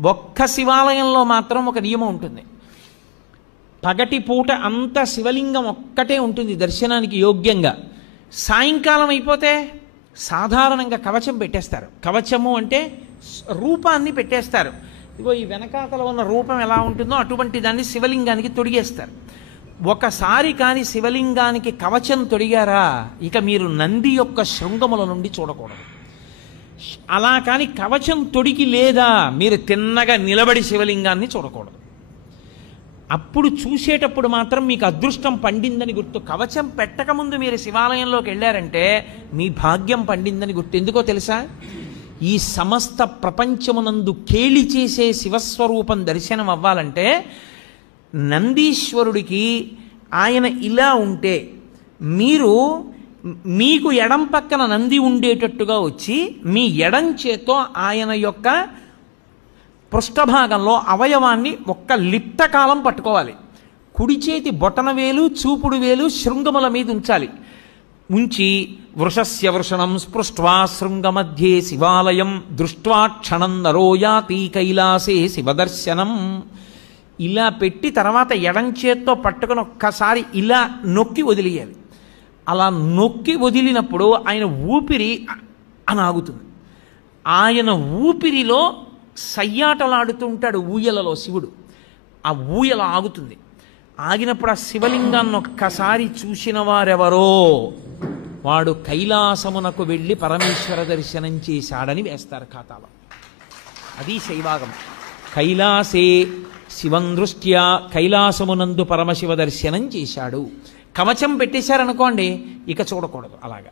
ఒక్క శివాలయంలో మాత్రం ఒక నియమం ఉంటుంది. పగటి పూట అంత శివలింగం ఒక్కటే ఉంటుంది దర్శనానికి యోగ్యంగా. సాయంకాలం అయిపోతే సాధారణంగా కవచం పెట్టేస్తారు. కవచము అంటే రూపాన్ని పెట్టేస్తారు. ఇగో ఈ వెనకాతల ఉన్న రూపం ఎలా ఉంటుందో అటువంటి దాన్ని శివలింగానికి తొడిగేస్తారు. ఒకసారి కానీ శివలింగానికి కవచం తొడిగారా ఇక మీరు నంది యొక్క శృంగముల నుండి చూడకూడదు. అలా కానీ కవచం తొడిగి లేదా మీరు తిన్నగా నిలబడి శివలింగాన్ని చూడకూడదు. అప్పుడు చూసేటప్పుడు మాత్రం మీకు అదృష్టం పండిందని గుర్తు. కవచం పెట్టకముందు మీరు శివాలయంలోకి వెళ్ళారంటే మీ భాగ్యం పండిందని గుర్తు. ఎందుకో తెలుసా? ఈ సమస్త ప్రపంచమునందు కేళి చేసే శివస్వరూపం దర్శనం అవ్వాలంటే నందీశ్వరుడికి ఆయన ఇలా ఉంటే మీకు ఎడం పక్కన నంది ఉండేటట్టుగా వచ్చి మీ ఎడం చేత్తో ఆయన యొక్క పృష్ఠభాగంలో అవయవాన్ని ఒక్క లిప్తకాలం పట్టుకోవాలి. కుడి చేతి బొటన వేలు చూపుడు వేలు శృంగముల మీద ఉంచాలి. ఉంచి వృషస్య వృషణం స్పృష్ట్వా శృంగమధ్యే శివాలయం దృష్ట్వా క్షణం నరోయాతి కైలాసే శివదర్శనం ఇలా పెట్టి తర్వాత ఎడం చేత్తో పట్టుకుని ఒక్కసారి ఇలా నొక్కి వదిలేయాలి. అలా నొక్కి వదిలినప్పుడు ఆయన ఊపిరి అని ఆగుతుంది. ఆయన ఊపిరిలో సయ్యాటలాడుతూ ఉంటాడు ఊయలలో శివుడు. ఆ ఊయల ఆగుతుంది. ఆగినప్పుడు ఆ శివలింగాన్ని ఒక్కసారి చూసిన వారెవరో వాడు కైలాసమునకు వెళ్ళి పరమేశ్వర దర్శనం చేశాడని వేస్తారు ఖాతాలో. అది శైవాగం. కైలాసే శివం దృష్ట్యా కైలాసమునందు పరమశివ దర్శనం చేశాడు. కవచం పెట్టేశారనుకోండి ఇక చూడకూడదు అలాగా.